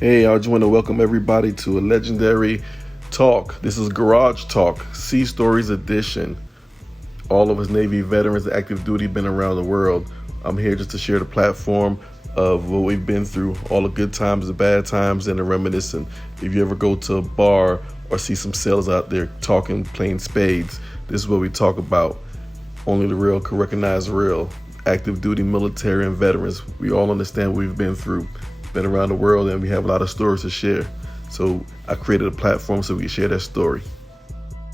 Hey, I just want to welcome everybody to a legendary talk. This is Garage Talk, Sea Stories Edition. All of us Navy veterans, active duty, been around the world. I'm here just to share the platform of what we've been through, all the good times, the bad times, and the reminiscing. If you ever go to a bar or see some sailors out there talking, playing spades, this is what we talk about. Only the real can recognize real. Active duty military and veterans, we all understand what we've been through. Been around the world, and we have a lot of stories to share. So I created a platform so we can share that story.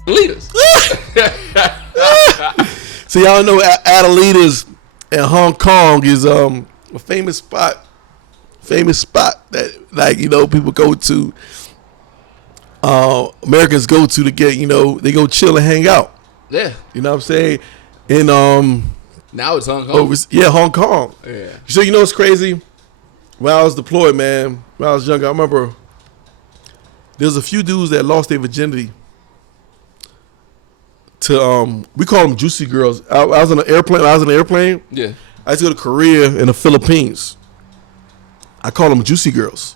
Leaders. So y'all know Adelitas in Hong Kong is a famous spot that people go to. Americans go to get they go chill and hang out. Yeah. You know what I'm saying? And now it's Hong Kong. Hong Kong. Yeah. So it's crazy. When I was deployed, man, when I was younger, I remember there was a few dudes that lost their virginity to we call them juicy girls. I was on an airplane. Yeah. I used to go to Korea and the Philippines. I call them juicy girls.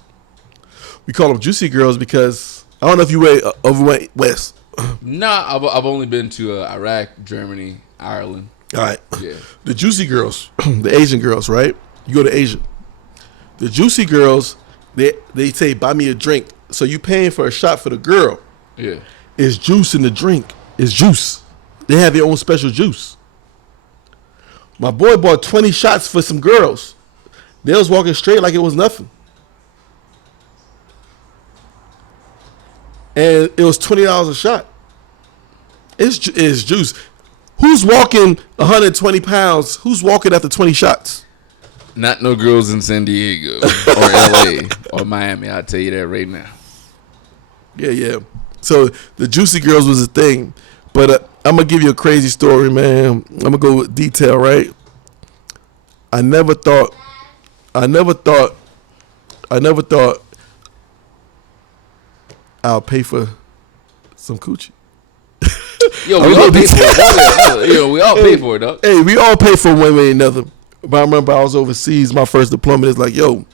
We call them juicy girls because I don't know if you went west. Nah, I've only been to Iraq, Germany, Ireland. All right. Yeah. The juicy girls, the Asian girls, right? You go to Asia. The juicy girls, they say, buy me a drink. So you paying for a shot for the girl. Yeah. It's juice in the drink. It's juice. They have their own special juice. My boy bought 20 shots for some girls. They was walking straight like it was nothing. And it was $20 a shot. It's juice. Who's walking 120 pounds? Who's walking after 20 shots? Not no girls in San Diego or LA or Miami. I'll tell you that right now. Yeah. So the juicy girls was a thing. But I'm going to give you a crazy story, man. I'm going to go with detail, right? I never thought I'll pay for some coochie. Yo, we all pay for it. We all pay for it, dog. Hey, we all pay for one way or another. But I remember I was overseas. My first deployment is like, yo.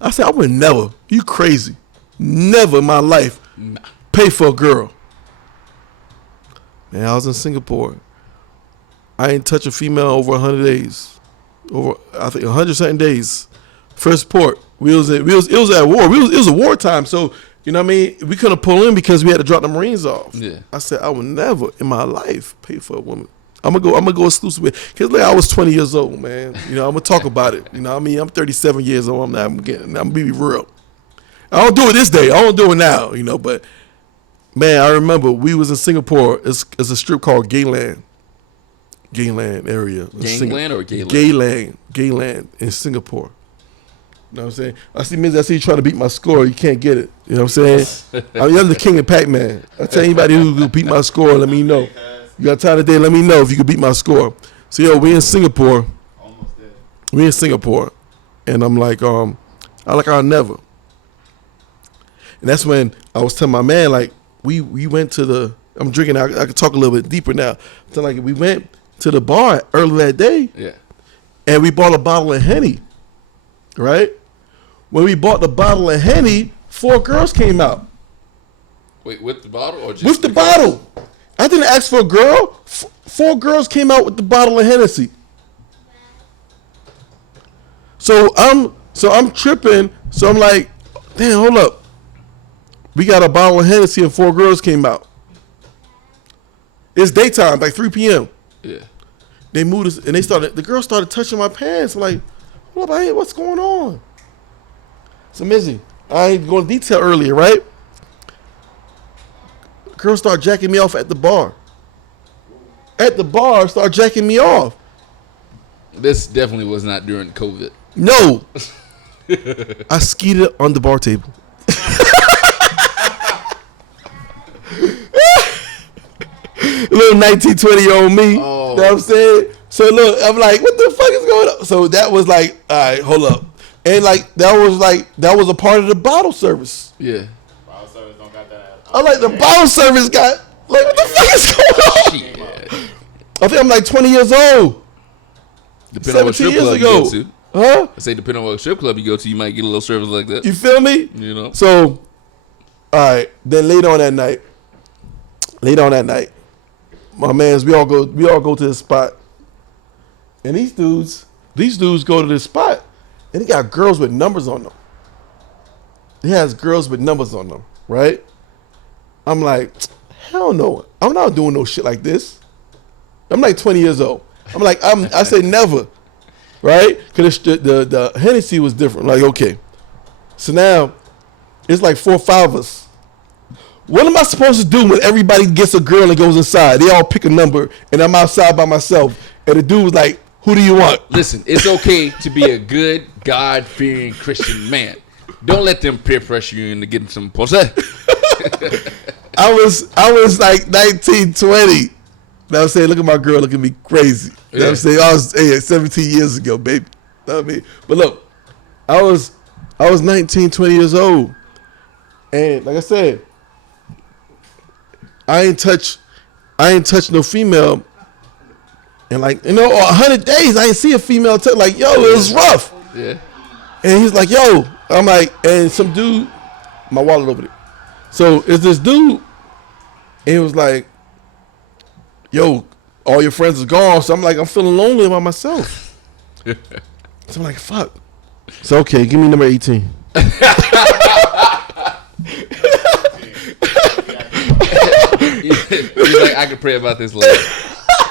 I said, I would never. You crazy. Never in my life pay for a girl. Man, I was in Singapore. I ain't touch a female over 100 days. I think 100 something days. First port. It was at war. It was a wartime. So, you know what I mean? We couldn't pull in because we had to drop the Marines off. Yeah. I said, I would never in my life pay for a woman. I'm gonna go exclusive with, cause like I was 20 years old, man. I'm gonna talk about it. You know what I mean? I'm 37 years old. I'm gonna be real. I don't do it this day. I don't do it now. But man, I remember we was in Singapore. It's a strip called Gayland area. Gangland or Gayland? Gayland in Singapore. You know what I'm saying? I see you trying to beat my score. You can't get it. You know what I'm saying? I'm the king of Pac-Man. I tell anybody who beat my score, let me know. You got time today, let me know if you can beat my score. So, we in Singapore. Almost there. We in Singapore. And I'm like, I'll never. And that's when I was telling my man, like, we went to I'm drinking, I can talk a little bit deeper now. So, like, we went to the bar earlier that day. Yeah. And we bought a bottle of Henny. Right? When we bought the bottle of Henny, 4 girls came out. Wait, with the bottle or just with the bottle? I didn't ask for a girl. 4 girls came out with the bottle of Hennessy. So I'm tripping. So I'm like, damn, hold up. We got a bottle of Hennessy and 4 girls came out. It's daytime, like 3 p.m. Yeah. They moved us and the girl started touching my pants. I'm like, hold up, what's going on? So Mizzy, I ain't going to detail earlier, right? Girl started jacking me off at the bar. Started jacking me off. This definitely was not during COVID. No. I skeeted on the bar table. Little 19, 20-year-old me. Oh. You know what I'm saying? So look, I'm like, what the fuck is going on? So that was like, all right, hold up. And that was a part of the bottle service. Yeah. Bottle service don't got that. I'm like, the bottle service got, like, what the fuck is going on? Shit. I think I'm like 20 years old. Depending on what 17 strip years club ago. you go to. Huh? I say, depending on what strip club you go to, you might get a little service like that. You feel me? You know. So, all right. Then later on that night, my mans, we all go to this spot, and these dudes go to this spot, and they got girls with numbers on them. He has girls with numbers on them, right? I'm like, hell no. I'm not doing no shit like this. I'm like 20 years old. I'm like, I say never, right? Because the Hennessy was different. Like, okay. So now, it's like 4 or 5 of us. What am I supposed to do when everybody gets a girl and goes inside? They all pick a number, and I'm outside by myself. And the dude was like, who do you want? Listen, it's okay to be a good, God-fearing Christian man. Don't let them peer pressure you into getting some pussy. I was like 19, 20. You know what I'm saying? Look at my girl looking at me crazy. You know what I'm saying? I was 17 years ago, baby. You know what I mean? But look, I was 19, 20 years old. And like I said, I ain't touch no female. And like, 100 days, I ain't see a female like, yo, it was rough. Yeah. And he's like, yo, I'm like, and some dude, my wallet over there. So it's this dude, and he was like, yo, all your friends are gone. So I'm like, I'm feeling lonely by myself. So I'm like, fuck. So okay, give me number 18. You're like, I can pray about this later.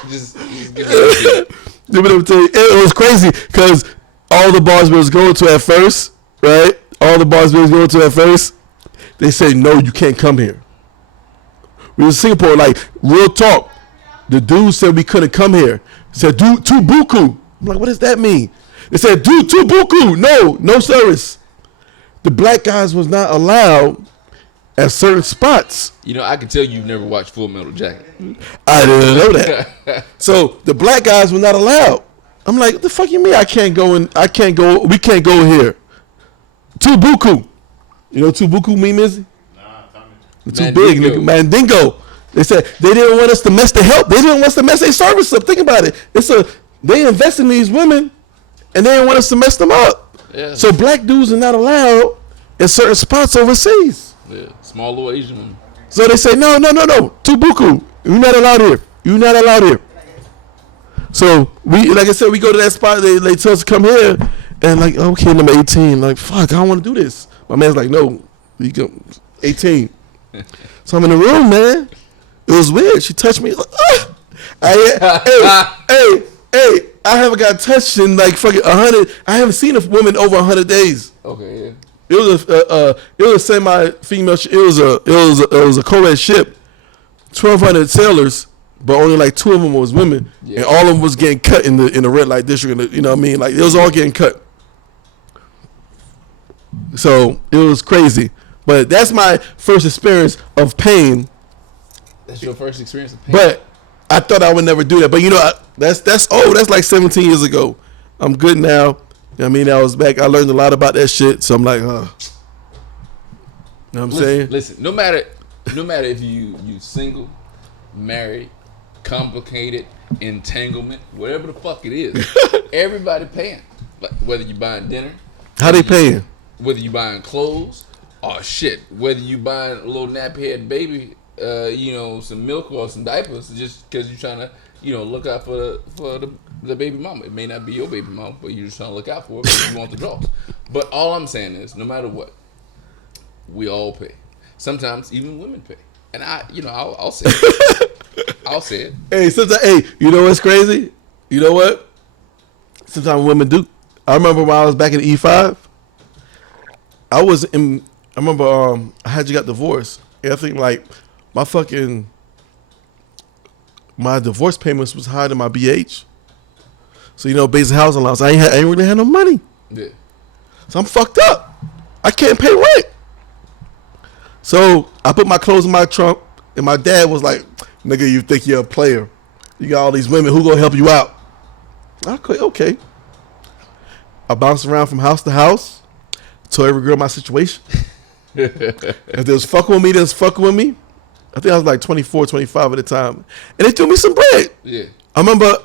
Just give me that. It was crazy because all the bars we was going to at first, right? All the bars we was going to at first, they say, no, you can't come here. We was in Singapore, like, real talk. The dude said we couldn't come here. Said, do tubuku. I'm like, what does that mean? They said, do tubuku. No service. The black guys was not allowed at certain spots. You know, I can tell you've never watched Full Metal Jacket. I didn't know that. So the black guys were not allowed. I'm like, what the fuck you mean I can't go in? We can't go here. Tubuku. You know what Tubuku mean, Mizzy? Nah, Tommy. Too big, nigga. Mandingo. They said they didn't want us to mess the help. They didn't want us to mess their service up. Think about it. They invest in these women, and they didn't want us to mess them up. Yeah. So black dudes are not allowed in certain spots overseas. Yeah. Small little Asian woman. So they say, no. Tubuku. You're not allowed here. You're not allowed here. So we, like I said, we go to that spot. They tell us to come here, and like, okay, number 18. Like, fuck, I don't want to do this. My man's like, no, you go 18. So I'm in the room, man. It was weird. She touched me. Like, hey, I haven't got touched in like fucking 100. I haven't seen a woman over 100 days. Okay, yeah. It was a semi-female. It was a co-ed ship. 1,200 sailors, but only like 2 of them was women, and all of them was getting cut in the red light district. You know what I mean? Like it was all getting cut. So it was crazy. But that's my first experience of pain. That's your first experience of pain. But I thought I would never do that. But that's like 17 years ago. I'm good now. You know what I mean? I was back. I learned a lot about that shit. So I'm like, You know what I'm saying? Listen, no matter if you single, married, complicated, entanglement, whatever the fuck it is, everybody paying. Like whether you buying dinner, How they paying? whether you buying clothes, or shit, whether you buying a little nappy-head baby, some milk or some diapers, just because you're trying to, look out for the baby mama. It may not be your baby mama, but you're just trying to look out for her because you want the draws. But all I'm saying is, no matter what, we all pay. Sometimes even women pay, and I'll say it. I'll say it. Hey, you know what's crazy? You know what? Sometimes women do. I remember when I was back in E5. I remember I had just got divorced. And I think like my divorce payments was higher than my BH. So basic housing allowance. I ain't really had no money. Yeah. So I'm fucked up. I can't pay rent. So I put my clothes in my trunk, and my dad was like, "Nigga, you think you're a player? You got all these women. Who gonna help you out?" Okay. I bounced around from house to house, told every girl my situation. If they was fucking with me, they was fucking with me. I think I was like 24, 25 at the time. And they threw me some bread. Yeah. I remember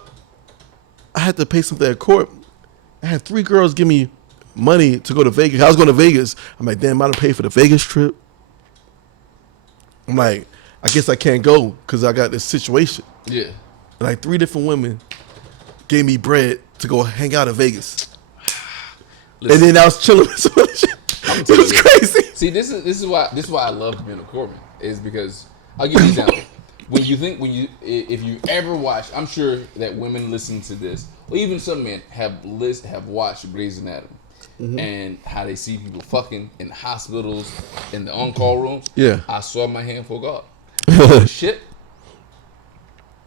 I had to pay something at court. I had 3 girls give me money to go to Vegas. I was going to Vegas. I'm like, damn, I done paid for the Vegas trip. I'm like, I guess I can't go because I got this situation. Yeah. Like 3 different women gave me bread to go hang out in Vegas. Listen, And then I was chilling with some other shit. It was crazy. See, this is why I love being a corpsman, is because I'll give you an example. If you ever watch, I'm sure that women listen to this, or even some men have watched Grey's Anatomy, and how they see people fucking in hospitals, in the on-call rooms. Yeah. I saw my hand for God. Shit,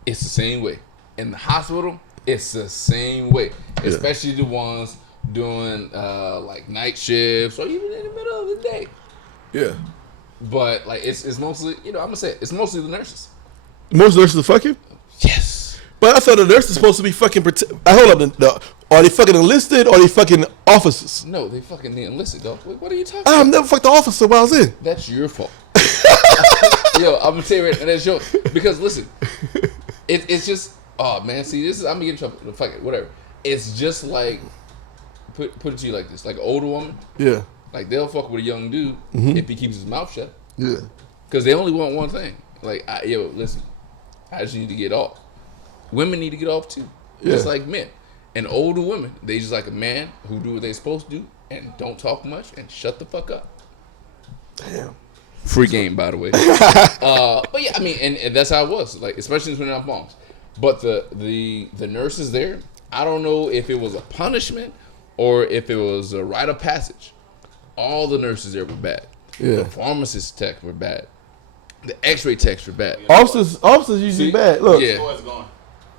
it's the same way. In the hospital, it's the same way, especially the ones doing like night shifts or even in the middle of the day. Yeah. But like it's mostly, I'm gonna say it's mostly the nurses. Most nurses are fucking? Yes. But I thought the nurses supposed to be fucking hold up. Are they fucking enlisted or are they fucking officers? No, they fucking enlisted, dog. What are you talking I've about? never fucked the officer while I was in. That's your fault. Yo, I'm gonna tell you right now, that's your, because listen, it's just, oh man, see, this is, I'm gonna get in trouble. Fuck it, whatever. It's just like, put it to you like this, like an older woman, Yeah. like they'll fuck with a young dude if he keeps his mouth shut, Yeah. because they only want one thing. Like, listen, I just need to get off. Women need to get off too, just Yeah. like men. And older women, they just like a man who do what they supposed to do and don't talk much and shut the fuck up. Damn. Free game, by the way. But yeah, I mean, and that's how it was. Like, especially when I'm moms. But the nurses there, I don't know if it was a punishment or if it was a rite of passage. All the nurses there were bad. Yeah. The pharmacist techs were bad. The X-ray techs were bad. Officers usually See? bad. Look. Yeah. Score's gone.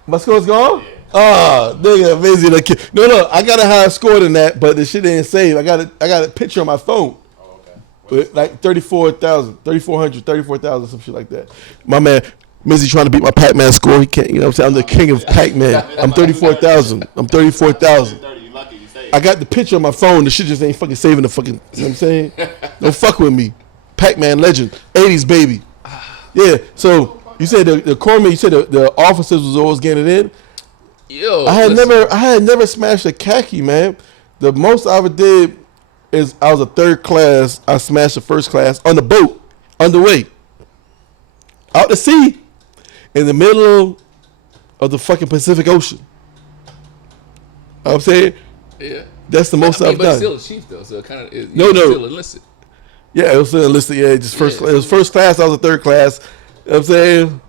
My score's gone? Oh, nigga, amazing. No, I got a higher score than that, but the shit ain't saved. I got a picture on my phone. Oh, okay. With like 34,000, 3,400, 34,000, some shit like that. My man, Mizzy trying to beat my Pac-Man score. He can't, you know what I'm saying? I'm the king of Pac-Man. I'm 34,000. I'm 34,000. 30, you lucky, you saved. I got the picture on my phone. The shit just ain't fucking saving the fucking, you know what I'm saying? Don't fuck with me. Pac-Man legend. 80s baby. Yeah, so you said the corpsman, you said the officers was always getting it in. Yo, I had listen. never smashed a khaki, man. The most I ever did is I was a 3rd class. I smashed the 1st class on the boat, underway, out to sea, in the middle of the fucking Pacific Ocean. You know what I'm saying? Yeah. That's the most I mean, I've but done. still a chief though, so it kind of No. still enlisted. Yeah, it was still enlisted. Yeah, just first. Yeah. It was 1st class. I was a 3rd class. You know what I'm saying?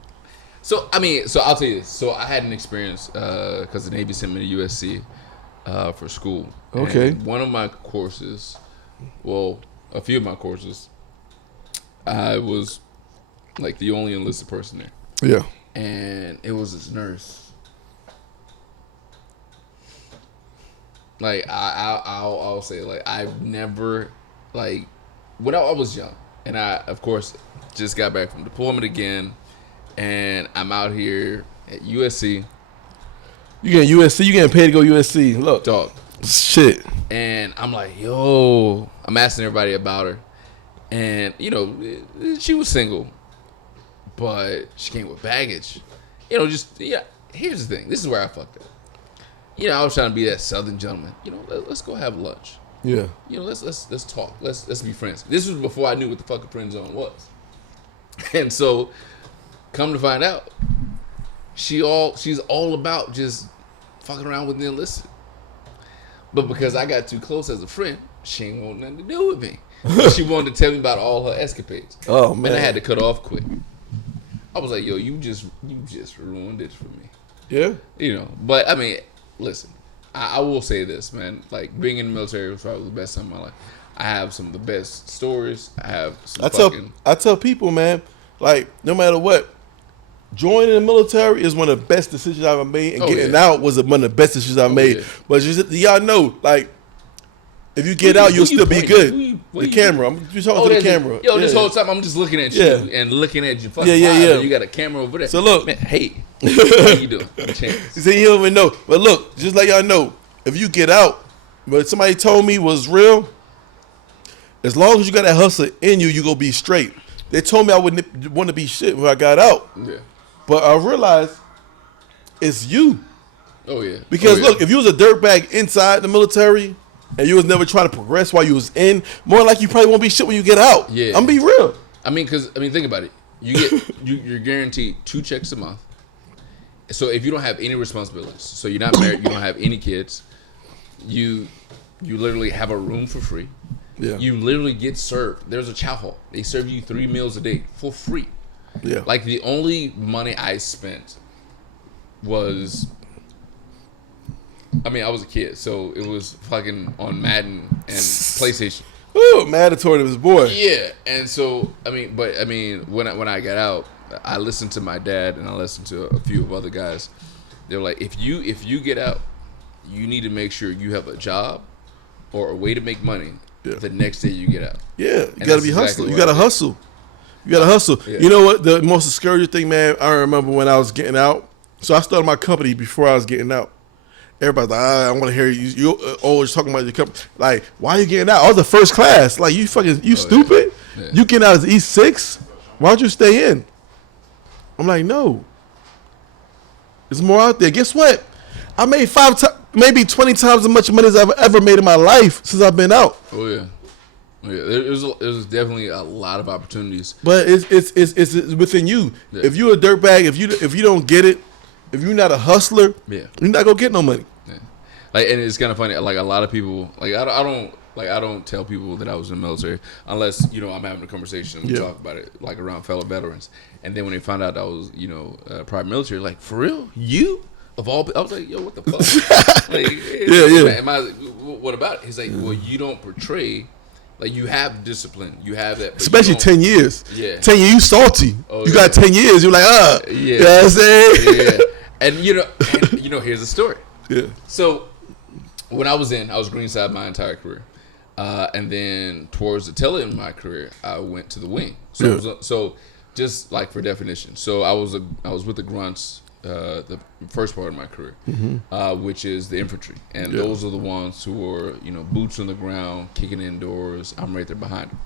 So I mean, so I'll tell you this. So I had an experience because the Navy sent me to USC for school. Okay. And one of my courses, well, a few of my courses, I was like the only enlisted person there, Yeah. and it was this nurse. Like I'll say, like, I've never, like, when I was young, and I of course just got back from deployment again. And I'm out here at USC. You getting USC? You getting paid to go USC? Look, Dog. shit. And I'm like, yo, I'm asking everybody about her. And, she was single, but she came with baggage. Here's the thing. This is where I fucked up. I was trying to be that Southern gentleman. Let's go have lunch. Yeah. Let's talk. Let's be friends. This was before I knew what the fuck a friend zone was. And so, come to find out, she's all about just fucking around with the enlisted. But because I got too close as a friend, she ain't want nothing to do with me. She wanted to tell me about all her escapades. Oh man, And I had to cut off quick. I was like, yo, you just ruined it for me. Yeah. But I mean, listen, I will say this, man. Like, being in the military was probably the best time of my life. I have some of the best stories. I have some I tell people, man, like, no matter what, joining the military is one of the best decisions I've ever made, and getting out was one of the best decisions I made. Yeah. But y'all know, like, if you get out, you'll still be good. The camera. I'm just talking to the camera. Yo, this whole time I'm just looking at you and looking at you. Fucking yeah. You got a camera over there. So look, man, hey, how you doing? You see, you don't even know. But look, just like y'all know, if you get out, but somebody told me was real, as long as you got that hustle in you, you gonna be straight. They told me I wouldn't want to be shit when I got out. Yeah. But I realized it's you. Oh yeah. Because Oh, yeah. look, if you was a dirtbag inside the military and you was never trying to progress while you was in, more like you probably won't be shit when you get out. Yeah. I'm be real. I mean, think about it. You get you're guaranteed 2 checks a month. So if you don't have any responsibilities, so you're not married, you don't have any kids, you literally have a room for free. Yeah. You literally get served. There's a chow hall. They serve you 3 meals a day for free. Yeah. Like the only money I spent was, I mean, I was a kid, so it was fucking on Madden and PlayStation. Ooh, mandatory to his boy. Yeah, and so when I got out, I listened to my dad and I listened to a few of other guys. They were like, if you get out, you need to make sure you have a job or a way to make money the next day you get out. Yeah, you And gotta that's be exactly hustling. You what I gotta did. hustle. You gotta hustle. Yeah. You know what? The most discouraging thing, man, I remember when I was getting out. So I started my company before I was getting out. Everybody's like, I want to hear you. You always talking about your company. Like, why are you getting out? I was the first class. Like, you stupid? Yeah. You getting out as E6? Why don't you stay in? I'm like, no. There's more out there. Guess what? I made maybe 20 times as much money as I've ever made in my life since I've been out. Oh yeah. It was definitely a lot of opportunities. But it's within you. Yeah. If you're a dirtbag, if you don't get it, if you're not a hustler, Yeah. you're not gonna get no money. Yeah. Like, and it's kind of funny. Like a lot of people, like I don't tell people that I was in the military unless I'm having a conversation and we talk about it like around fellow veterans. And then when they found out I was prior military, like, for real, you of all, I was like, yo, what the fuck? Like, Yeah. What about it? He's like, well, you don't portray. Like, you have discipline, you have that, but Especially 10 years. Yeah. 10 years, you salty. Oh, you got 10 years, you're like, Yeah. You know what I'm saying? Yeah. And here's the story. Yeah. So when I was greenside my entire career, and then towards the tail end of my career, I went to the wing. So just like for definition, so I was with the grunts. The first part of my career, which is the infantry, and those are the ones who are boots on the ground, kicking indoors. I'm right there behind them.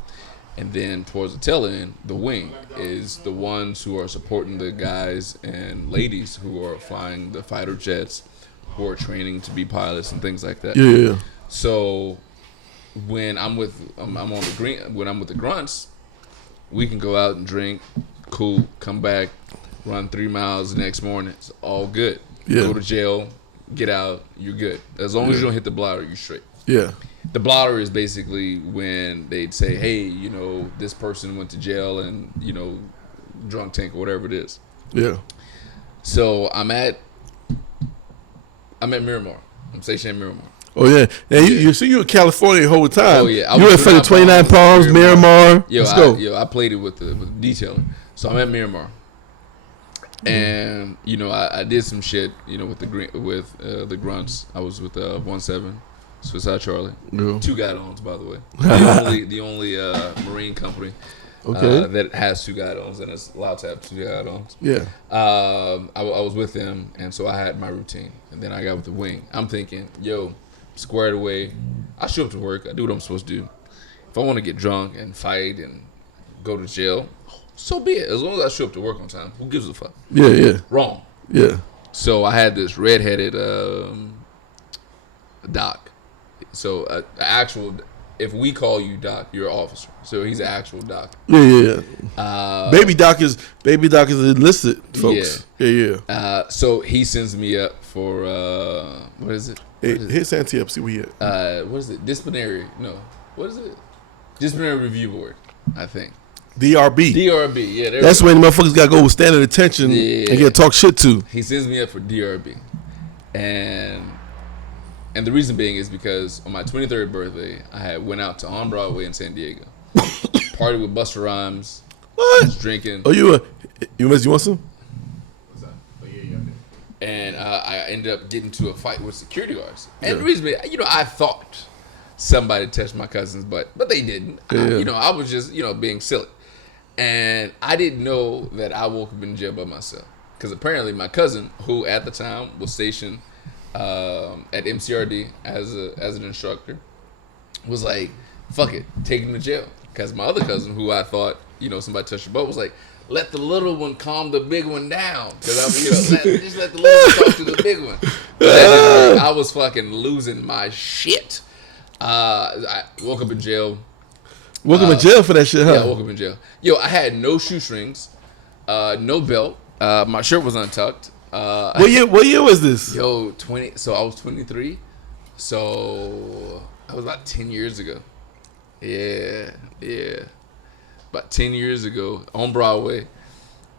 And then towards the tail end, the wing is the ones who are supporting the guys and ladies who are flying the fighter jets, who are training to be pilots and things like that. Yeah. So when I'm with the grunts, we can go out and drink, cool, come back, run 3 miles the next morning. It's all good. Yeah. Go to jail, get out, you're good. As long as you don't hit the blotter, you're straight. Yeah. The blotter is basically when they'd say, hey, this person went to jail and, drunk tank or whatever it is. Yeah. So I'm at Miramar. I'm stationed at Miramar. Oh yeah. Now you see you in California the whole time. Oh, yeah. I You was went for the 29 Palms, Miramar. Let's go. I played it with the detailer. So I'm at Miramar. And I did some shit with the grunts. I was with 1-7 Suicide Charlie. Yeah. 2 guidons, by the way. The only marine company that has 2 guidons and is allowed to have 2 guidons. Yeah. I was with them, and so I had my routine, and then I got with the wing. I'm thinking, yo, squared away. I show up to work. I do what I'm supposed to do. If I want to get drunk and fight and go to jail, so be it. As long as I show up to work on time, who gives a fuck? Yeah. Wrong. Yeah. So I had this redheaded doc. So actual, if we call you doc, you're an officer. So he's an actual doc. Yeah. Baby Doc is illicit, folks. Yeah. So he sends me up for what is it? Hit Santi up, see what he at. What is it? Disciplinary? No. What is it? Disciplinary Review Board, I think. DRB. DRB. Yeah. That's when the motherfuckers gotta go with standing attention and get talk shit to. He sends me up for DRB, and the reason being is because on my 23rd birthday, I had went out to On Broadway in San Diego, partied with Busta Rhymes, What? was drinking. Oh, you want some? What's up? But yeah. And I ended up getting into a fight with security guards. And the reason being, I thought somebody touched my cousin's butt, but they didn't. Yeah. I was just, being silly. And I didn't know that I woke up in jail by myself. Because apparently my cousin, who at the time was stationed at MCRD as an instructor, was like, fuck it, take him to jail. Because my other cousin, who I thought, somebody touched her butt, was like, let the little one calm the big one down. Because I'm, just let the little one talk to the big one. I was fucking losing my shit. I woke up in jail. Woke up in jail for that shit, huh? Yeah, I woke up in jail. Yo, I had no shoestrings, no belt. My shirt was untucked. What year was this? Yo, 20. So I was 23. So that was about 10 years ago. Yeah. About 10 years ago on Broadway.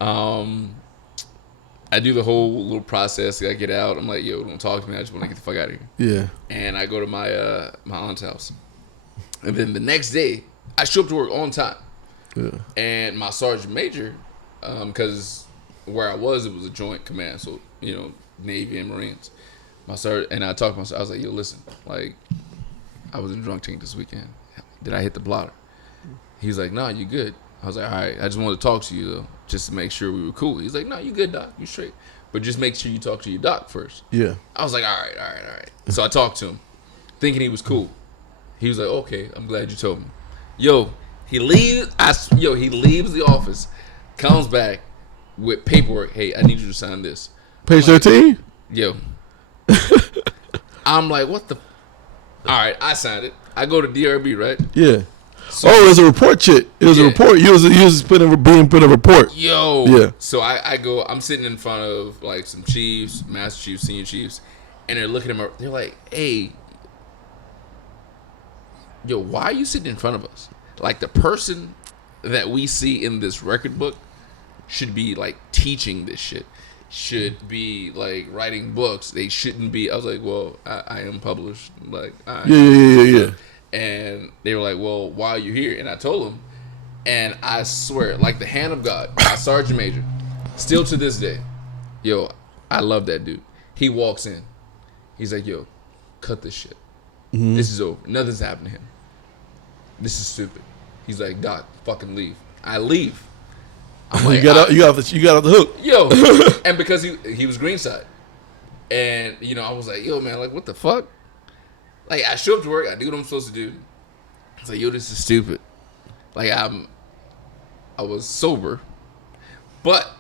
I do the whole little process. I get out. I'm like, yo, don't talk to me. I just want to get the fuck out of here. Yeah. And I go to my my aunt's house. And then the next day, I show up to work on time. Yeah. And my sergeant major, because where I was, it was a joint command. So, Navy and Marines. My sergeant, and I talked to myself. I was like, yo, listen, like, I was in a drunk tank this weekend. Did I hit the blotter? He's like, nah, you good. I was like, all right, I just wanted to talk to you, though, just to make sure we were cool. He's like, no, you good, doc. You straight. But just make sure you talk to your doc first. Yeah. I was like, all right. So I talked to him, thinking he was cool. He was like, okay, I'm glad you told me. Yo, he leaves. He leaves the office, comes back with paperwork. Hey, I need you to sign this. Page 13? Yo. I'm like, what the? All right, I signed it. I go to DRB, right? Yeah. So, it was a report shit. It was a report. You was being put a report. Yo. Yeah. So I go. I'm sitting in front of like some chiefs, master chiefs, senior chiefs, and they're looking at me. They're like, "Hey, yo, why are you sitting in front of us? Like the person that we see in this record book should be like teaching this shit. Should be like writing books. They shouldn't be." I was like, "Well, I am published. Like, yeah." And they were like, well, why are you here? And I told them, and I swear, like the hand of God, my sergeant major, still to this day, yo, I love that dude. He walks in. He's like, yo, cut this shit. Mm-hmm. This is over. Nothing's happened to him. This is stupid. He's like, Doc, fucking leave. I leave. I'm like, you got off the hook. Yo, and because he was greenside. And, I was like, yo, man, like, what the fuck? Like, I show up to work, I do what I'm supposed to do. I was like, yo, this is stupid. Like, I was sober, but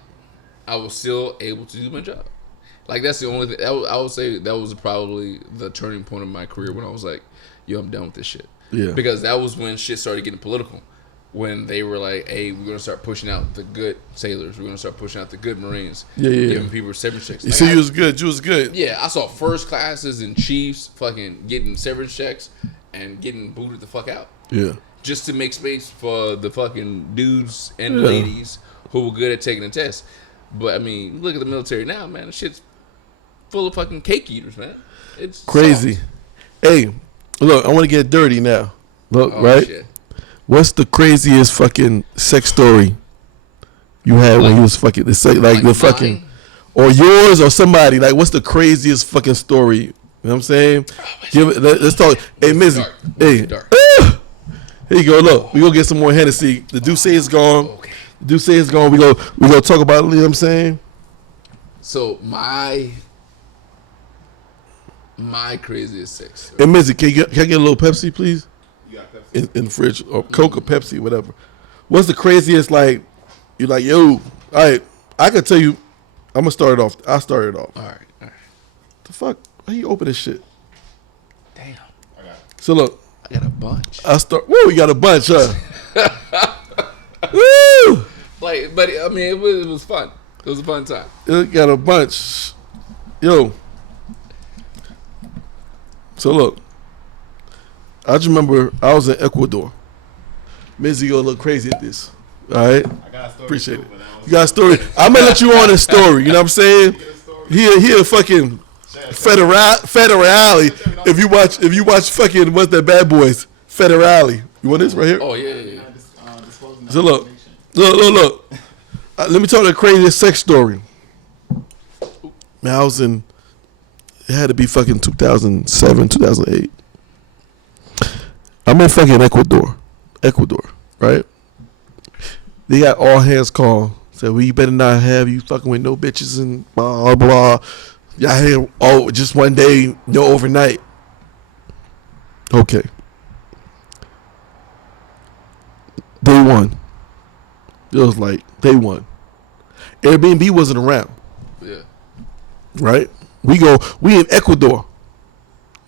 I was still able to do my job. Like, that's the only thing. I would say that was probably the turning point of my career when I was like, yo, I'm done with this shit. Yeah. Because that was when shit started getting political. When they were like, hey, we're going to start pushing out the good sailors. We're going to start pushing out the good Marines. Giving people severance checks. So you was good. Yeah, I saw first classes and chiefs fucking getting severance checks and getting booted the fuck out. Yeah. Just to make space for the fucking dudes and ladies who were good at taking the test. But, I mean, look at the military now, man. The shit's full of fucking cake eaters, man. It's crazy. Soft. Hey, look, I want to get dirty now. Look, right? Shit. What's the craziest fucking sex story you had when you was fucking the fucking mine? Or yours or somebody? Like, what's the craziest fucking story? You know what I'm saying? Let's talk. Hey, Mizzy. Hey. Here you go. Look, we gonna get some more Hennessy. The Douce is gone. Okay. The Douce is gone. We go talk about it. You know what I'm saying? So my craziest sex story. Hey, Mizzy, can I get a little Pepsi, please? In the fridge, or Coke or Pepsi, whatever. What's the craziest, like, you're like, yo, all right, I could tell you, I'm going to start it off. I'll start it off. All right. The fuck? How you open this shit? Damn. I got it. So look. I got a bunch. Woo, you got a bunch, huh? Woo! Like, but, I mean, it was fun. It was a fun time. It got a bunch. Yo. So look. I just remember I was in Ecuador. Mizzy gonna look crazy at this. All right? I got a story. Appreciate it. You got a story. I'm gonna let you on this story. You know what I'm saying? He a fucking federale. If you watch fucking what's that Bad Boys? Federale. You want this right here? Oh yeah. So look. Let me tell you the craziest sex story. Man, I was in. It had to be fucking 2007, 2008. I'm in fucking Ecuador, right? They got all hands call. Said, we better not have you fucking with no bitches and blah, blah. Y'all here, just one day, no overnight. Okay. Day one. It was like day one. Airbnb wasn't around. Yeah. Right? We in Ecuador.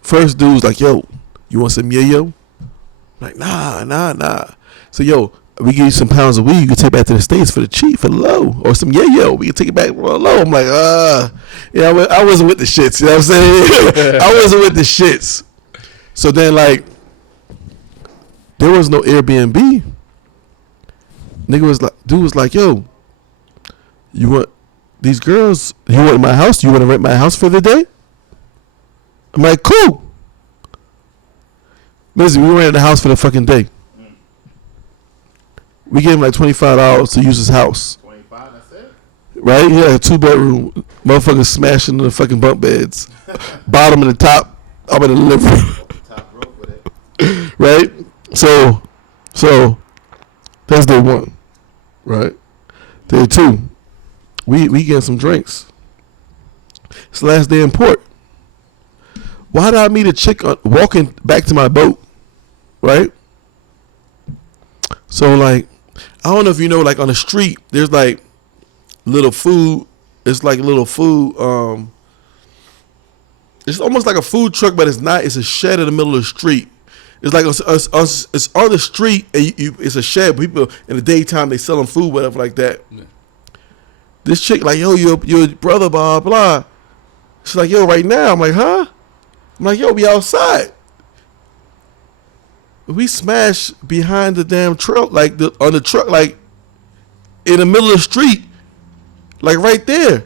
First dude's like, yo, you want some yayo? I'm like, nah. So, yo, we give you some pounds of weed, you can take it back to the States for the cheap, for the low. Or some yayo, we can take it back for the low. I'm like, yeah, I wasn't with the shits. You know what I'm saying? I wasn't with the shits. So then, like, there was no Airbnb. Dude was like, yo, you want these girls, you want my house? You want to rent my house for the day? I'm like, cool. Listen, we rented the house for the fucking day. We gave him like $25 to use his house. 25, that's it? Right? He had a 2-bedroom. Motherfuckers smashing the fucking bunk beds. Bottom and the top. I'm in the living room. Top rope with it. Right? So that's day one. Right? Day two, we getting some drinks. It's the last day in port. Why did I meet a chick walking back to my boat? Right? So, like, I don't know if you know, like, on the street, there's, like, little food. It's like little food. It's almost like a food truck, but it's not. It's a shed in the middle of the street. It's like it's on the street, and it's a shed. People, in the daytime, they selling food, whatever, like that. Yeah. This chick, like, yo, your brother, blah, blah. She's like, yo, right now. I'm like, huh? I'm like, yo, we outside. We smashed behind the damn truck, like on the truck, like in the middle of the street, like right there.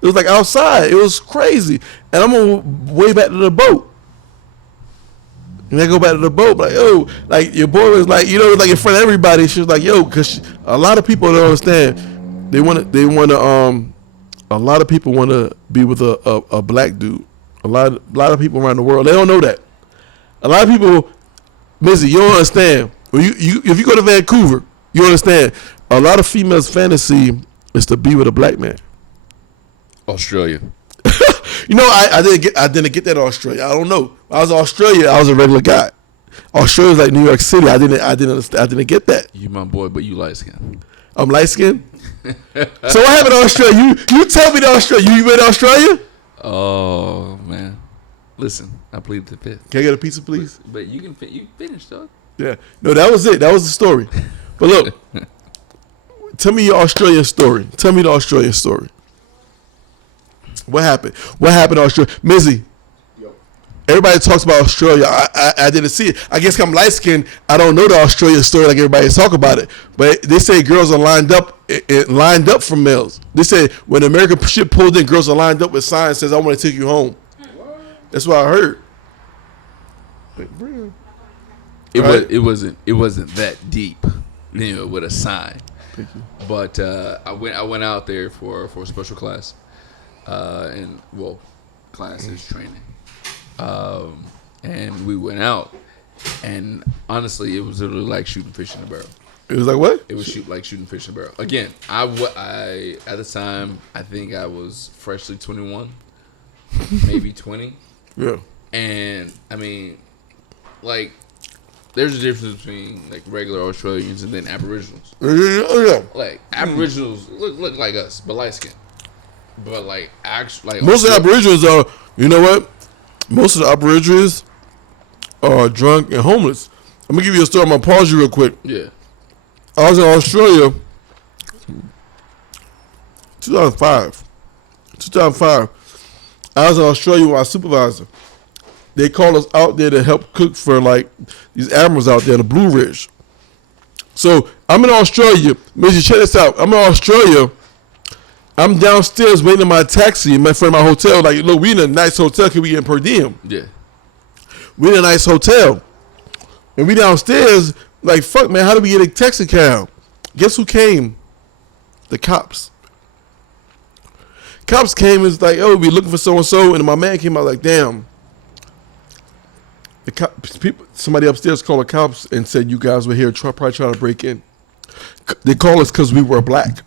It was like outside. It was crazy. And I'm on way back to the boat. And I go back to the boat, like, yo, like your boy was like, you know, like in front of everybody. She was like, yo, because a lot of people don't understand. A lot of people want to be with a black dude. A lot of people around the world, they don't know that. A lot of people, Missy, you don't understand. If you go to Vancouver, you understand. A lot of females' fantasy is to be with a black man. Australia. You know, I didn't get that in Australia. I don't know. I was in Australia. I was a regular guy. Australia's like New York City. I didn't get that. You my boy, but you light skinned. I'm light skinned. So what happened in Australia? You tell me to Australia. You went to Australia? Oh man, listen, I plead the fifth. Can I get a pizza, please? But you can you finish, dog. Yeah. No, that was it. That was the story. But look, tell me your Australian story. Tell me the Australian story. What happened? What happened in Australia? Mizzy, everybody talks about Australia. I didn't see it. I guess I'm light skinned. I don't know the Australian story like everybody talk about it. But they say girls are lined up for males. They say when the American ship pulled in, girls are lined up with signs that says, I want to take you home. What? That's what I heard. It wasn't that deep, you know, with a sign. Thank you. But I went out there for a special class. Classes training. And we went out, and honestly, it was literally like shooting fish in a barrel. It was like what? It was like shooting fish in a barrel. Again, I at the time, I think I was freshly 21, maybe 20. Yeah. And I mean, like, there's a difference between like regular Australians and then Aboriginals. Yeah. Like Aboriginals look like us, but light skin. But like actually, like most of the Aborigines are, you know what? Most of the Aborigines are drunk and homeless. I'm gonna give you a story. I'm gonna pause you real quick. Yeah. I was in Australia, 2005. I was in Australia with my supervisor. They called us out there to help cook for like these animals out there in the Blue Ridge. So I'm in Australia. Missy, check this out. I'm in Australia. I'm downstairs waiting in my taxi in my friend, my hotel. Like, look, we in a nice hotel. Can we get per diem? Yeah. We in a nice hotel. And we downstairs, like, fuck, man, how do we get a taxi cab? Guess who came? The cops. Cops came and was like, oh, we looking for so-and-so. And my man came out like, damn. The people, somebody upstairs called the cops and said, you guys were here probably trying to break in. They called us because we were black.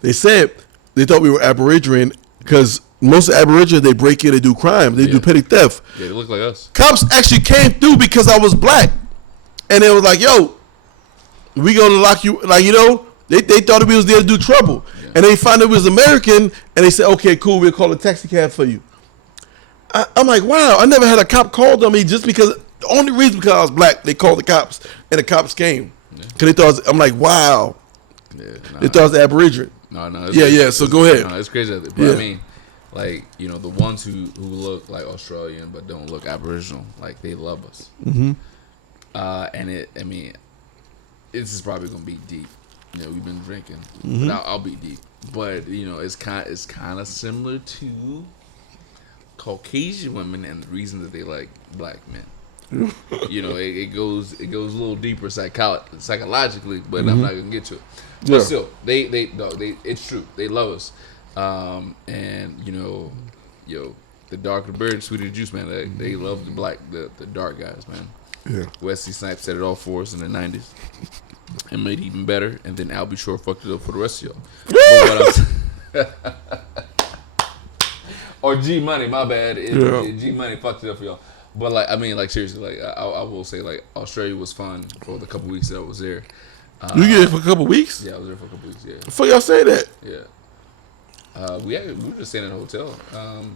They said they thought we were Aboriginal because most of Aborigines, they break in, they do crime, they do petty theft. Yeah, they look like us. Cops actually came through because I was black. And they was like, yo, We gonna lock you, like, you know, they thought we was there to do trouble. Yeah. And they found out we was American, and they said, okay, cool, we'll call a taxi cab for you. I'm like, wow, I never had a cop called on me just because, the only reason because I was black, they called the cops, and the cops came. Because they thought, I'm like, wow. Yeah, They thought I was Aboriginal. No. Yeah, so go ahead. No, it's crazy. But Yeah. I mean, like, you know, the ones who look like Australian but don't look Aboriginal, like, they love us. Mm-hmm. I mean, this is probably gonna be deep. You know, we've been drinking, Mm-hmm. but I'll be deep. But you know, it's kind of similar to Caucasian women and the reason that they like black men. You know, it goes a little deeper psychologically, but I'm not gonna get to it. But Yeah. still, they it's true. They love us, and you know, the darker the bird, sweeter the juice, man. They love the dark guys, man. Yeah. Wesley Snipes set it off for us in the 90s and made it even better. And then Albie Shore fucked it up for the rest of y'all. But or G Money, my bad. G Money fucked it up for y'all. But like, I mean, like seriously, like I will say, like Australia was fun for the couple weeks that I was there. You get it for a couple weeks? Yeah, I was there for a couple weeks. Yeah, Before y'all say that, yeah. We were just staying in a hotel.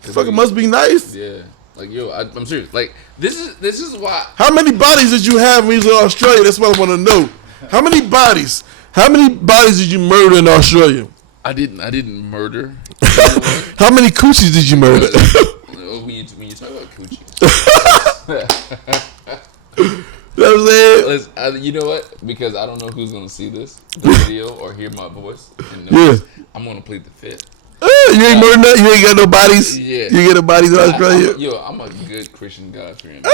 fucking must be nice. Yeah, like yo, I'm serious. Like this is why. How many bodies did you have when you was in Australia? That's what I want to know. How many bodies? How many bodies did you murder in Australia? I didn't murder. How many coochies did you murder? When you talk about coochie. You know what I'm saying? You know what? Because I don't know who's gonna see this video or hear my voice. And know this, I'm gonna plead the fifth. You ain't murdered nothing? You ain't got no bodies? Yeah. You get no bodies in Australia? I'm a good Christian God-fearing.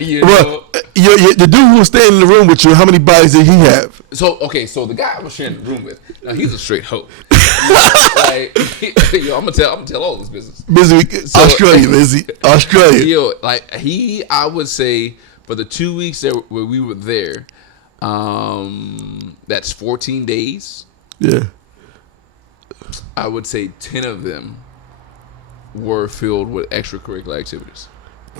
You know? The dude who was staying in the room with you, how many bodies did he have? So the guy I was sharing the room with, now he's a straight hoe. Like, I'm gonna tell all this business. Australia, Lizzie. Australia. I would say for the 2 weeks where we were there, that's 14 days. Yeah. I would say 10 of them were filled with extracurricular activities.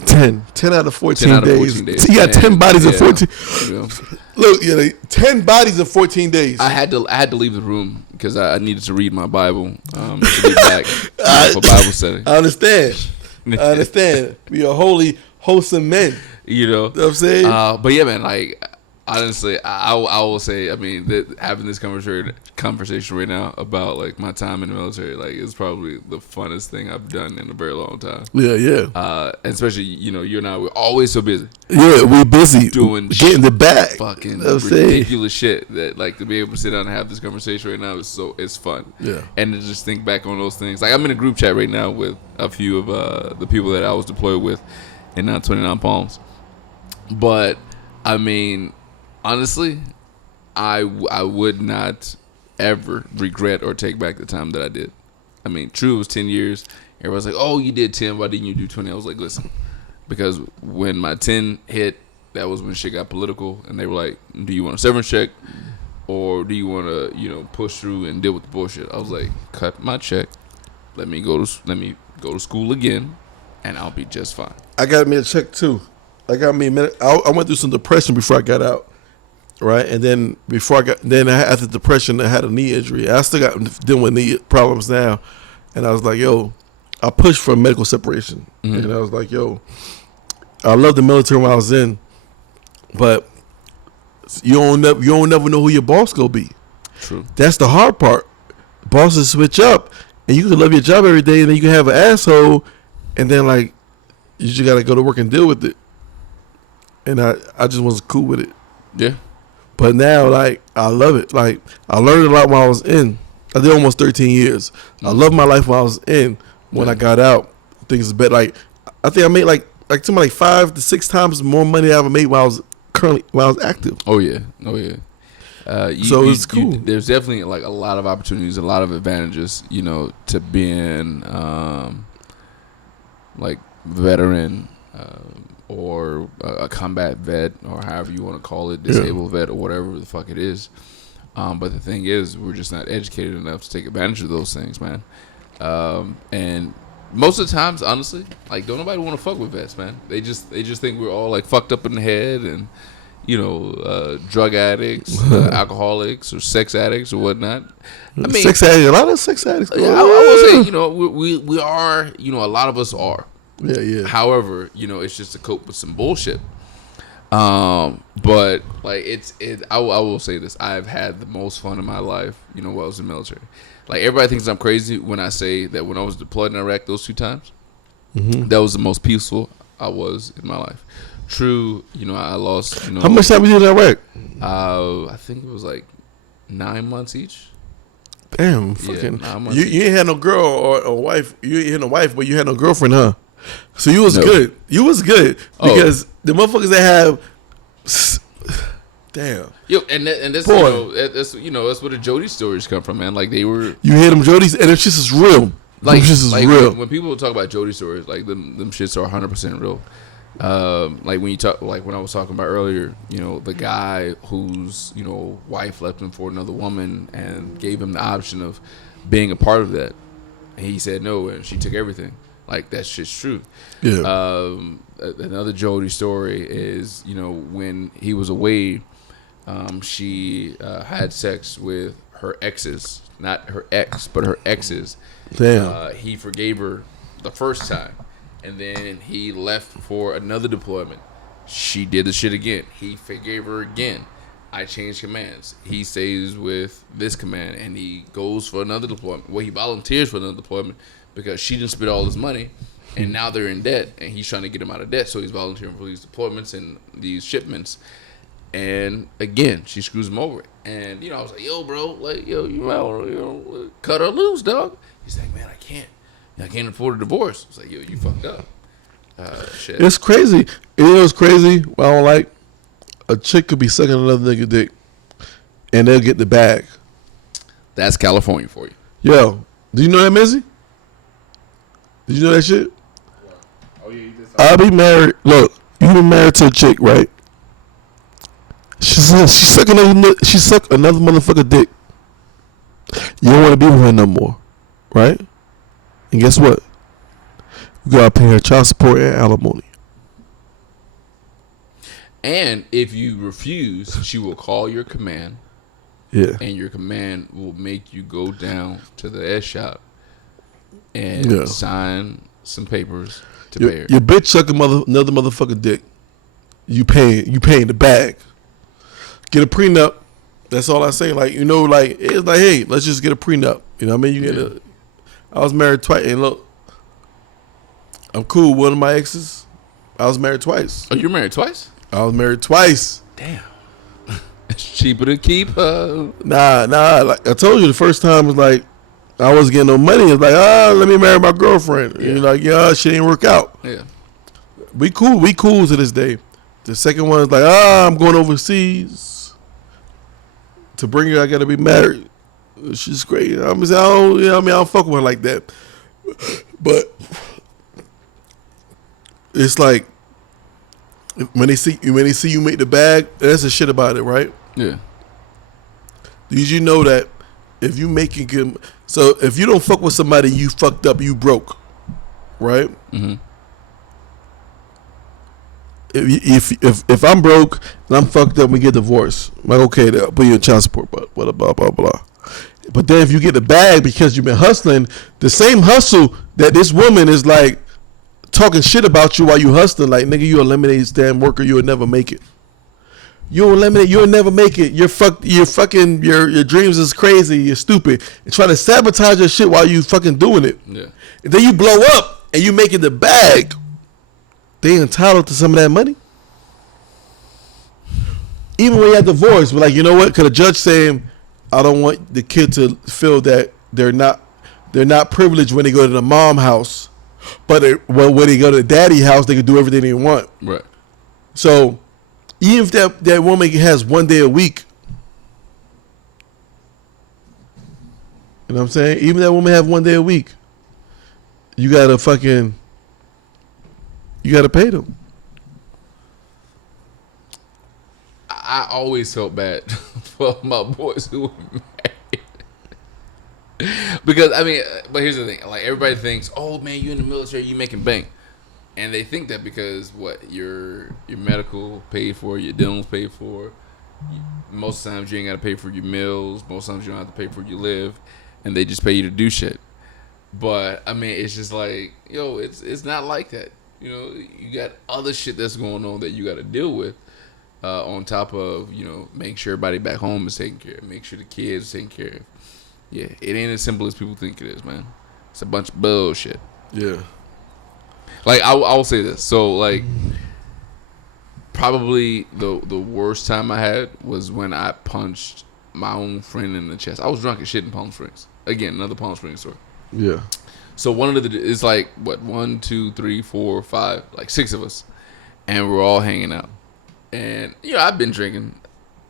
10 out of 14 10 out of days. 14 days. You got 10 bodies in 14. Yeah. Look, 10 bodies in 14 days. I had to leave the room because I needed to read my Bible to get back for Bible study. I understand. We are holy, wholesome men. You know what I'm saying? But yeah, man, like honestly, I will say, I mean, that having this conversation right now about like my time in the military, like it's probably the funnest thing I've done in a very long time. Yeah. And especially, you and I, we're always so busy. Yeah, we're busy doing getting the bag. Fucking ridiculous shit that like to be able to sit down and have this conversation right now it's fun. Yeah. And to just think back on those things. Like I'm in a group chat right now with a few of the people that I was deployed with in 29 Palms. But I mean, honestly, I would not ever regret or take back the time that I did. I mean, true, it was 10 years. Everybody's like, oh, you did 10. Why didn't you do 20? I was like, listen, because when my 10 hit, that was when shit got political. And they were like, do you want a severance check? Or do you want to, push through and deal with the bullshit? I was like, cut my check. Let me go to school again, and I'll be just fine. I got me a check too. I went through some depression before I got out, right? And then after depression, I had a knee injury. I still got dealing with knee problems now, and I was like, yo, I pushed for a medical separation, and I was like, yo, I love the military when I was in, but you don't never know who your boss gonna be. True. That's the hard part. Bosses switch up, and you can love your job every day, and then you can have an asshole, and then like you just gotta go to work and deal with it. And I just wasn't cool with it. Yeah. But now, like, I love it. Like, I learned a lot when I was in. I did almost 13 years. I love my life when I was in. When I got out, things is better. Like, I think I made like 5 to 6 times more money I ever made when I was active. Oh yeah. So it's cool. There's definitely like a lot of opportunities, a lot of advantages, to being like veteran. Or a combat vet, or however you want to call it, disabled vet, or whatever the fuck it is. But the thing is, we're just not educated enough to take advantage of those things, man. And most of the times, honestly, like don't nobody want to fuck with vets, man. They just think we're all like fucked up in the head, and drug addicts, alcoholics, or sex addicts or whatnot. I mean, Sex addicts. A lot of sex addicts. I will say, we are, a lot of us are. Yeah, yeah. However, it's just to cope with some bullshit. But like I will say this: I've had the most fun in my life, while I was in the military. Like everybody thinks I'm crazy when I say that when I was deployed in Iraq those 2 times, that was the most peaceful I was in my life. True, I lost. How much time you did in Iraq? I think it was like 9 months each. Damn, fucking. 9 months You ain't had no girl or a wife. You ain't had no wife, but you had no girlfriend, huh? So you was good. You was good because the motherfuckers that have. Damn. Yo, and that's that's where the Jody stories come from, man. Like they were. You hear them Jodies, and them shits is real. Like them shits is like real. when people talk about Jody stories, like them shits are 100% real. Like when you talk, like when I was talking about earlier, the guy whose wife left him for another woman and gave him the option of being a part of that, and he said no, and she took everything. Like that shit's true. Yeah. Another Jody story is when he was away, she had sex with her exes, not her ex, but her exes. Damn. He forgave her the first time, and then he left for another deployment. She did the shit again. He forgave her again. I changed commands. He stays with this command, and he goes for another deployment. Well, he volunteers for another deployment because she didn't spend all his money, and now they're in debt, and he's trying to get him out of debt, so he's volunteering for these deployments and these shipments. And again, she screws him over. And I was like, "Yo, bro, like, you might want to, cut her loose, dog." He's like, "Man, I can't afford a divorce." I was like, "Yo, you fucked up." Shit. It's crazy. It's crazy. What I don't like, a chick could be sucking another nigga dick, and they'll get the bag. That's California for you. Yo, do you know that, Mizzy? Did you know that shit? Oh yeah, you did. I'll be married. Look, you been married to a chick, right? She suck another motherfucker dick. You don't want to be with her no more, right? And guess what? You gotta pay her child support and alimony. And if you refuse, she will call your command. Yeah. And your command will make you go down to the S shop and sign some papers to pay her. Your bitch suck another motherfucker dick. You paying the bag. Get a prenup. That's all I say. Like, it's like, hey, let's just get a prenup. You know what I mean? I was married twice. And look, I'm cool with one of my exes. I was married twice. Oh, you're married twice? I was married twice. Damn. It's cheaper to keep. Nah. Like I told you, the first time was like, I wasn't getting no money. It's like, let me marry my girlfriend. Yeah. And you're like, shit didn't work out. Yeah. We cool to this day. The second one is like, I'm going overseas. To bring her, I gotta be married. She's great. I don't fuck with her like that. But it's like when they see you make the bag, that's the shit about it, right? Yeah. Did you know that if you making good, so if you don't fuck with somebody, you fucked up, you broke, right? Mm-hmm. If I'm broke and I'm fucked up and we get divorced, I'm like, okay, they'll put you in child support, but blah blah blah blah. But then if you get the bag because you've been hustling, the same hustle that this woman is like talking shit about you while you hustling, like, nigga, you eliminate this damn worker, you'll never make it. You'll never make it. Your dreams is crazy, you're stupid. And trying to sabotage your shit while you fucking doing it. Yeah. And then you blow up and you making the bag. They entitled to some of that money. Even when you have divorce, we're like, you know what? Could a judge saying, I don't want the kid to feel that they're not privileged when they go to the mom house, but when they go to the daddy house, they can do everything they want. Right. So even if that woman has 1 day a week, you know what I'm saying? Even that woman have 1 day a week, you gotta pay them. I always felt bad for my boys who were married. Because, but here's the thing. Like, everybody thinks, oh, man, you in the military, you making bank. And they think that because what your medical paid for, your dental's paid for. Most times you ain't gotta pay for your meals. Most times you don't have to pay for your live, and they just pay you to do shit. But I mean, it's just like, yo, it's not like that. You know, you got other shit that's going on that you got to deal with. On top of, you know, make sure everybody back home is taken care of, make sure the kids are taken care of. Yeah, it ain't as simple as people think it is, man. It's a bunch of bullshit. Yeah. Like I will say this. So like, probably the worst time I had was when I punched my own friend in the chest. I was drunk as shit in Palm Springs. Again, another Palm Springs story. Yeah. So one of the it's like what 1, 2, 3, 4, 5, like 6 of us, and we're all hanging out. And you know, I've been drinking.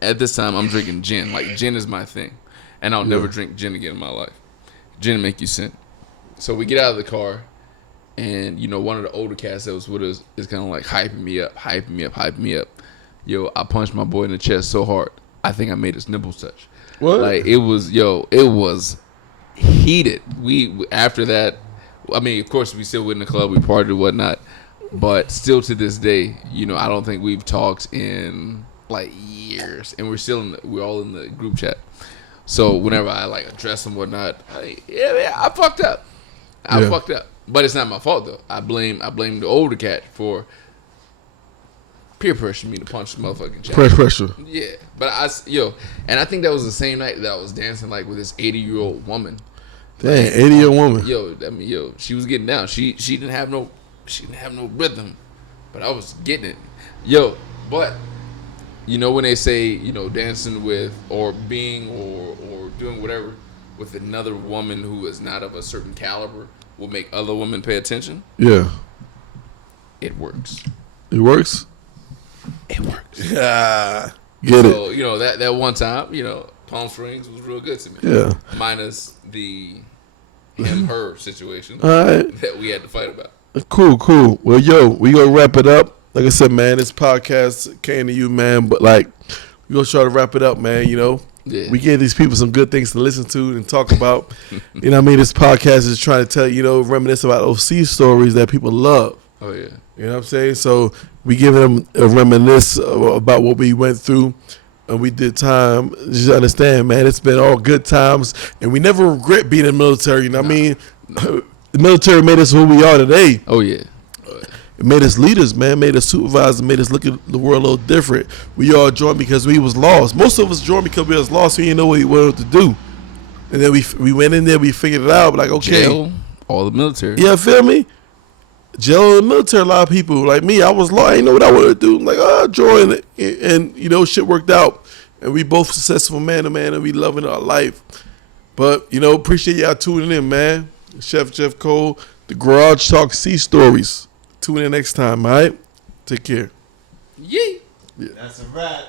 At this time, I'm drinking gin. Like gin is my thing, and I'll never drink gin again in my life. Gin make you sin. So we get out of the car, and you know, one of the older cats that was with us is kind of like hyping me up. Yo, I punched my boy in the chest so hard, I think I made his nipples touch. What? Like it was heated. We after that, I mean, of course, we still went in the club, we partied and whatnot, but still to this day, you know, I don't think we've talked in like years, and we're all in the group chat. So whenever I like address him, whatnot, I fucked up. I fucked up, but it's not my fault though. I blame the older cat for peer pressuring me to punch the motherfucking chat. Pressure. Yeah, but and I think that was the same night that I was dancing like with this 80-year-old woman. Dang, 80-year-old woman. She was getting down. She didn't have no rhythm, but I was getting it. But you know when they say, you know, dancing with or being or doing whatever with another woman who is not of a certain caliber will make other women pay attention. Yeah. It works. It works? It works. Yeah. Get So, it. you know, that one time, you know, Palm Springs was real good to me. Yeah. Minus the her situation All right. that we had to fight about. Cool. Well, yo, we gonna wrap it up. Like I said, man, this podcast came to you, man, but like, we gonna try to wrap it up, man, you know? Yeah. We gave these people some good things to listen to and talk about. You know what I mean? This podcast is trying to tell, you know, reminisce about OC stories that people love. Oh, yeah. You know what I'm saying? So we give them a reminisce about what we went through, and we did time. Just understand, man, it's been all good times, and we never regret being in the military. You know what I mean? The military made us who we are today. Oh, yeah. It made us leaders, man. Made us supervisors. Made us look at the world a little different. We all joined because we was lost. Most of us joined because we was lost. We didn't know what to do, and then we went in there. We figured it out. Like, okay, Jail, all the military. yeah, feel me? Jail in the military, a lot of people like me, I was lost. I didn't know what I wanted to do. I'm like, join it. And you know, shit worked out. And we both successful man to man, and we loving our life. But, you know, appreciate y'all tuning in, man. Chef Jeff Cole, the Garage Talk Sea Stories. Tune in next time, all right? Take care. Yee. That's a wrap.